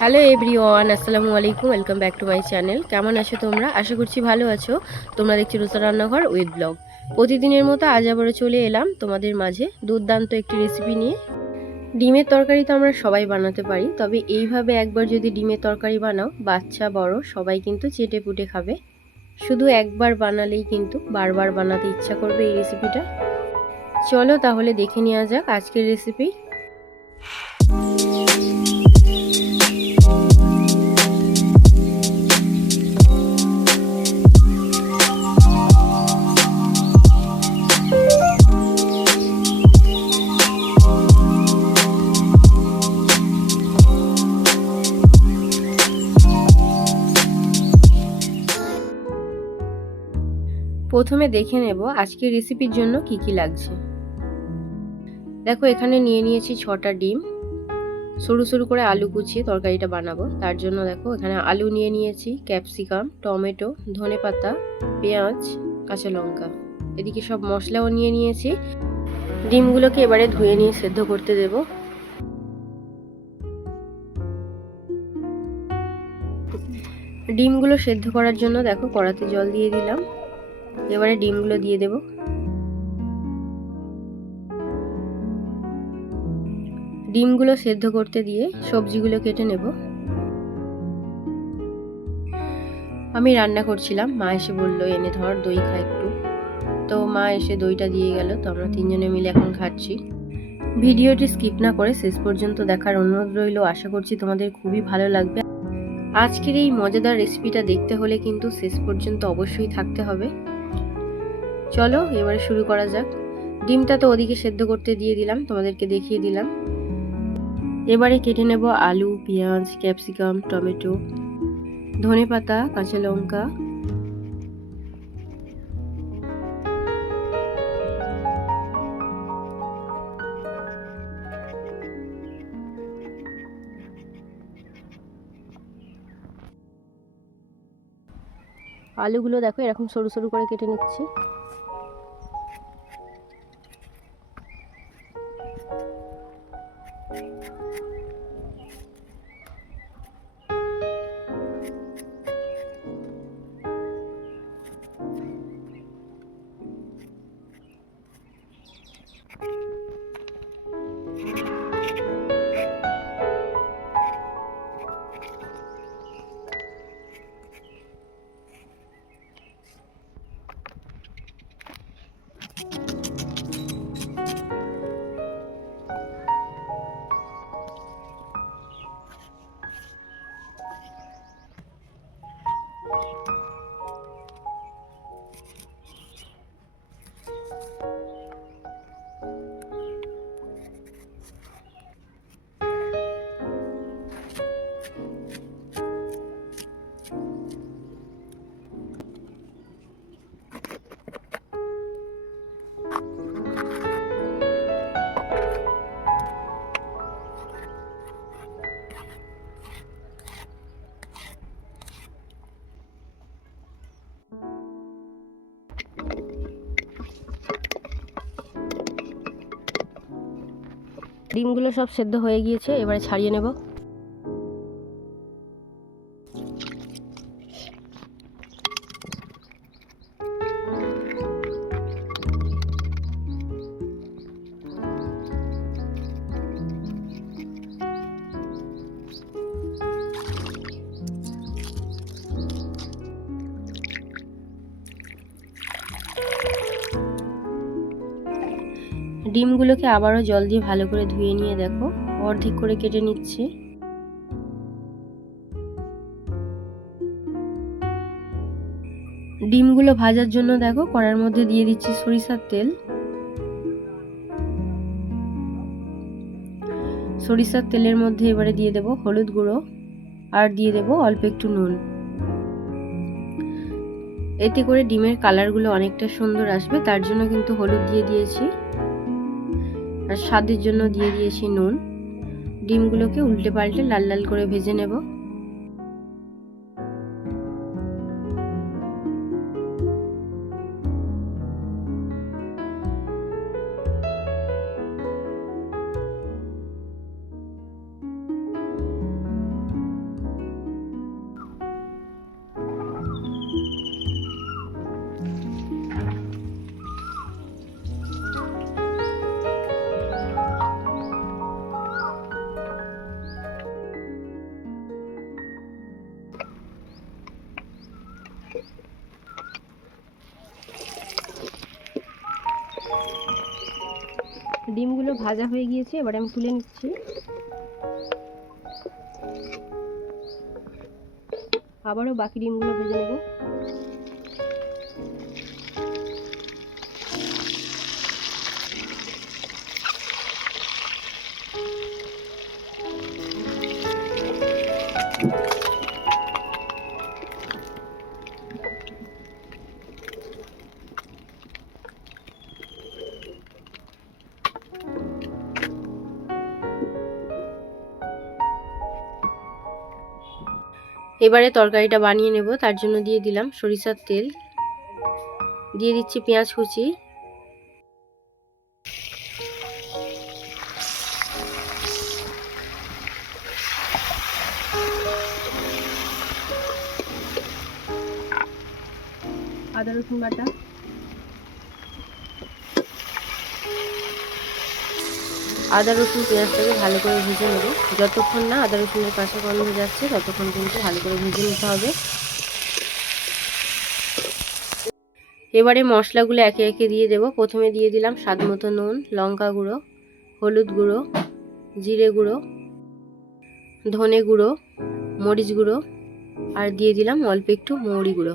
Hello everyone, আসসালামু আলাইকুম। Welcome back to my channel. কেমন আছো তোমরা? আশা করছি ভালো আছো। তোমরা দেখছো রুচা রান্নাঘর উইথ ব্লগ। প্রতিদিনের মতো আজ আবারও চলে এলাম তোমাদের মাঝে দুর্দান্ত একটি রেসিপি নিয়ে। ডিমের তরকারি তো আমরা সবাই বানাতে পারি, তবে এইভাবে একবার যদি ডিমের তরকারি বানাও, বাচ্চা বড় সবাই কিন্তু চেটে পুটে খাবে। শুধু একবার বানালেই কিন্তু বারবার বানাতে ইচ্ছা করবে এই রেসিপিটা। চলো তাহলে দেখে নেওয়া যাক আজকের রেসিপি। প্রথমে দেখে নেব আজকের রেসিপির জন্য কি কি লাগছে। দেখো এখানে নিয়ে নিয়েছি 6টা ডিম। সরু সরু করে আলু কুচিয়ে তরকারিটা বানাবো, তার জন্য দেখো এখানে আলু নিয়ে নিয়েছি, ক্যাপসিকাম, টমেটো, ধনেপাতা, পেঁয়াজ, কাঁচা লঙ্কা। এদিকে সব মশলাও নিয়ে নিয়েছি। ডিমগুলোকে এবারে ধুয়ে নিয়ে সেদ্ধ করতে দেব। ডিমগুলো সেদ্ধ করার জন্য দেখো কড়াতে জল দিয়ে দিলাম। এবারে ডিমগুলো দিয়ে দেব। ডিমগুলো সেদ্ধ করতে দিয়ে সবজিগুলো কেটে নেব। আমি রান্না করছিলাম, মা এসে বলল এনে ধর দই খা একটু। তো মা এসে দইটা দিয়ে গেল, তো আমরা তিনজনে মিলে এখন খাচ্ছি। ভিডিওটি স্কিপ না করে শেষ পর্যন্ত দেখার অনুরোধ রইল। আশা করছি তোমাদের খুবই ভালো লাগবে। আজকের এই মজাদার রেসিপিটা দেখতে হলে কিন্তু শেষ পর্যন্ত অবশ্যই থাকতে হবে। চলো এবারে শুরু করা যাক। ডিমটা তো ওদিকে সেদ্ধ করতে দিয়ে দিলাম, তোমাদেরকে দেখিয়ে দিলাম। এবারে কেটে নেব আলু, পেঁয়াজ, ক্যাপসিকাম, টমেটো, ধনেপাতা, কাঁচা লঙ্কা। আলুগুলো দেখো এরকম সরু সরু করে কেটে নিচ্ছি। ডিমগুলো সব সেদ্ধ হয়ে গিয়েছে, এবারে ছাড়িয়ে নেব। ডিমগুলোকে আবারও জল দিয়ে ভালো করে ধুয়ে নিয়ে দেখো অর্ধেক করে কেটে নিচ্ছি। ডিমগুলো ভাজার জন্য দেখো কড়ার মধ্যে দিয়ে দিচ্ছি সরিষার তেল। সরিষার তেলের মধ্যে এবারে দিয়ে দেব হলুদ গুঁড়ো, আর দিয়ে দেব অল্প একটু নুন। এতে করে ডিমের কালারগুলো অনেকটা সুন্দর আসবে, তার জন্য কিন্তু হলুদ দিয়ে দিয়েছি। আর স্বাদের জন্য দিয়ে দিয়েছি নুন। ডিমগুলোকে উল্টে পাল্টে লাল লাল করে ভেজে নেব। ডিমগুলো ভাজা হয়ে গিয়েছে, এবারে আমি তুলে নিচ্ছি। আবারও বাকি ডিমগুলো ভেজে নেব। এবারে তরকারিটা বানিয়ে নেব। তার জন্য দিয়ে দিলাম সরিষার তেল, দিয়ে দিচ্ছি পেঁয়াজ কুচি, আদা রসুন বাটা, আদা রসুন পেঁয়াজটাকে ভালো করে ভেজে নেব। যতক্ষণ না আদা রসুনের কাঁচা গন্ধ যাচ্ছে ততক্ষণ কিন্তু ভালো করে ভেজে নিতে হবে। এবারে মশলাগুলো একে একে দিয়ে দেব। প্রথমে দিয়ে দিলাম স্বাদ মতো নুন, লঙ্কা গুঁড়ো, হলুদ গুঁড়ো, জিরে গুঁড়ো, ধনে গুঁড়ো, মরিচ গুঁড়ো, আর দিয়ে দিলাম অল্প একটু মৌরি গুঁড়ো।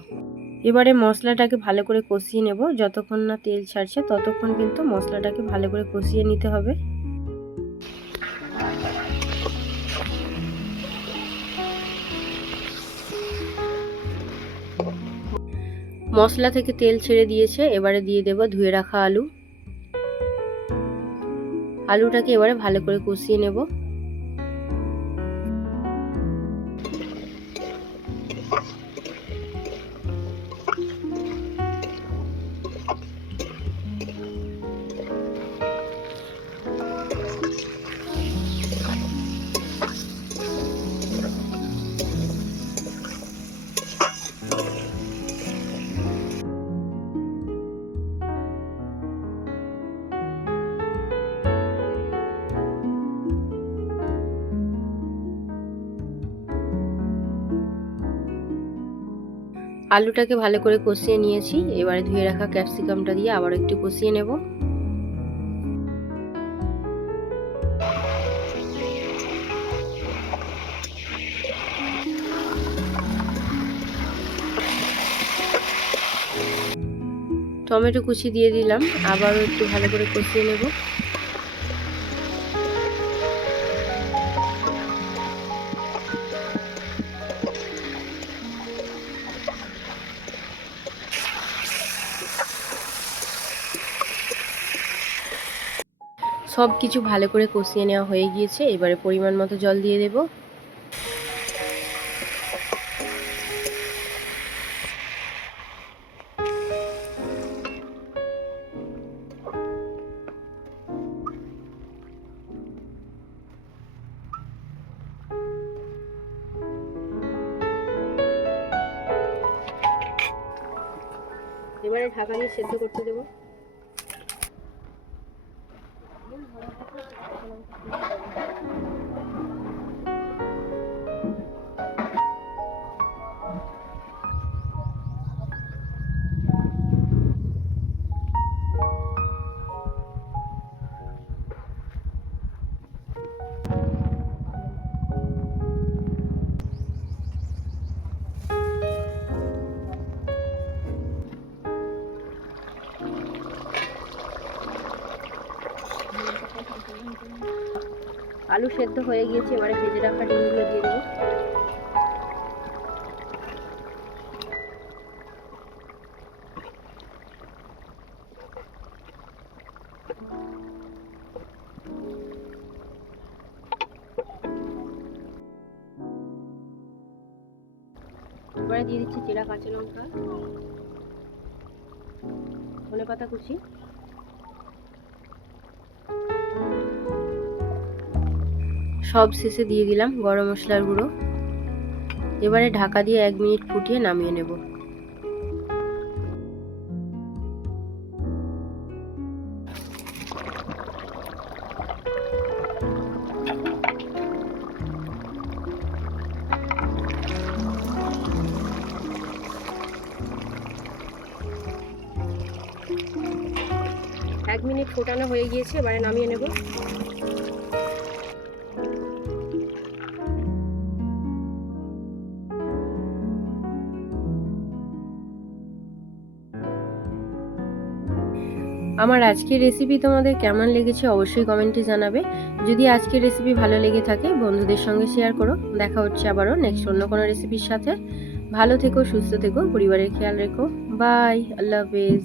এবারে মশলাটাকে ভালো করে কষিয়ে নেব। যতক্ষণ না তেল ছাড়ছে ততক্ষণ কিন্তু মশলাটাকে ভালো করে কষিয়ে নিতে হবে। মশলা থেকে তেল ছেড়ে দিয়েছে, এবারে দিয়ে দেব ধুয়ে রাখা আলু। আলুটাকে এবারে ভালো করে কষিয়ে নেব। আলুটাকে ভালো করে কষিয়ে নিয়েছি, এবারে ধুয়ে রাখা ক্যাপসিকামটা দিয়ে আবার একটু কষিয়ে নেব। টমেটো কুচি দিয়ে দিলাম, আবারও একটু ভালো করে কষিয়ে নেব। সব কিছু ভালো করে কষিয়ে নেওয়া হয়ে গিয়েছে, এবারে পরিমাণ মতো জল দিয়ে দেব। এবারে ঢাকা দিয়ে সেদ্ধ করতে দেব। আলু সেদ্ধ হয়ে গিয়েছে, এবারে ভেজে রাখা ডিমগুলো দিয়ে দেবো। এবারে দিয়ে দিচ্ছি চেরা কাঁচা লঙ্কা, ধনেপাতা কুচি, সব শেষে দিয়ে দিলাম গরম মশলার গুঁড়ো। এবারে ঢাকা দিয়ে 1 মিনিট ফুটিয়ে নামিয়ে নেব। এক মিনিট ফোটানো হয়ে গিয়েছে, এবারে নামিয়ে নেব। আমার আজকের রেসিপি তোমাদের কেমন লেগেছে অবশ্যই কমেন্টে জানাবে। যদি আজকের রেসিপি ভালো লেগে থাকে বন্ধুদের সঙ্গে শেয়ার করো। দেখা হচ্ছে আবারও নেক্সট অন্য কোনো রেসিপির সাথে। ভালো থেকো, সুস্থ থেকো, পরিবারের খেয়াল রেখো। বাই, আল্লাহ হাফেজ।